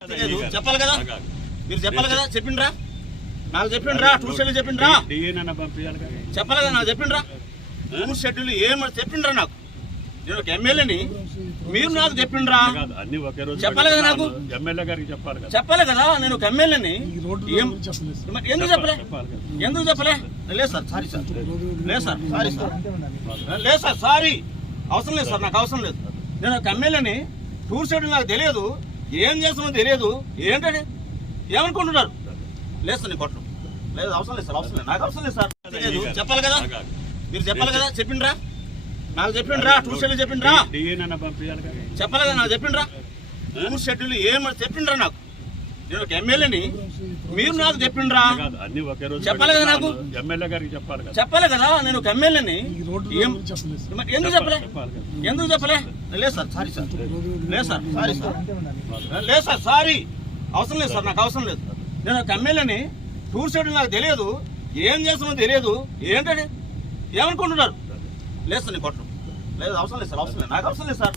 చెప్పాలి కదా, మీరు చెప్పాలి కదా, చెప్పిండ్రా నాకు చెప్పిండ్రా, టూర్ షెడ్యూల్ చెప్పిండ్రా, చెప్పాలి కదా నాకు చెప్పిండ్రా, టూర్ షెడ్యూల్ ఏమని చెప్పిండ్రా నాకు, నేను ఒక ఎమ్మెల్యేని, మీరు నాకు చెప్పిండ్రా, చెప్పాలి కదా నాకు, చెప్పాలి కదా నేను ఒక ఎమ్మెల్యేని, ఎందుకు చెప్పలే, ఎందుకు చెప్పలే, లేదు సార్, సారీ సార్, లేదు సార్, సారీ సార్, లేదు సార్, సారీ, అవసరం లేదు సార్, నాకు అవసరం లేదు, నేను ఒక ఎమ్మెల్యేని, టూర్ షెడ్యూల్ నాకు తెలియదు, ఏం చేస్తామో తెలియదు, ఏంటండి ఏమనుకుంటున్నారు, లేదు సార్ నేను కొట్టను, లేదు అవసరం లేదు సార్, అవసరం లేదు, నాకు అవసరం లేదు సార్, చెప్పాలి కదా, మీరు చెప్పాలి కదా, చెప్పిండ్రా నాకు చెప్పిండ్రా, టూర్ షెడ్యూల్ చెప్పిండ్రా, చెప్పాలి కదా నాకు చెప్పిండ్రా, టూర్ షెడ్యూల్ ఏమని చెప్పిండ్రా నాకు, నేను ఒక ఎమ్మెల్యేని, మీరు నాకు చెప్పిండ్రా, చెప్పాలి కదా నాకు, చెప్పాలి కదా నేను ఒక ఎమ్మెల్యేని, ఎందుకు చెప్పలే, ఎందుకు చెప్పలే, లేదు సార్, సారీ సార్, లేదు సార్, సారీ సార్, లేదు సార్, సారీ, అవసరం లేదు సార్, నాకు అవసరం లేదు, నేను ఒక ఎమ్మెల్యేని, టూర్ షెడ్యూల్ నాకు తెలియదు, ఏం చేస్తామో తెలియదు, ఏంటండి ఏమనుకుంటున్నారు, లేదు సార్ నేను కొట్టను, లేదు అవసరం లేదు సార్, అవసరం లేదు, నాకు అవసరం లేదు సార్.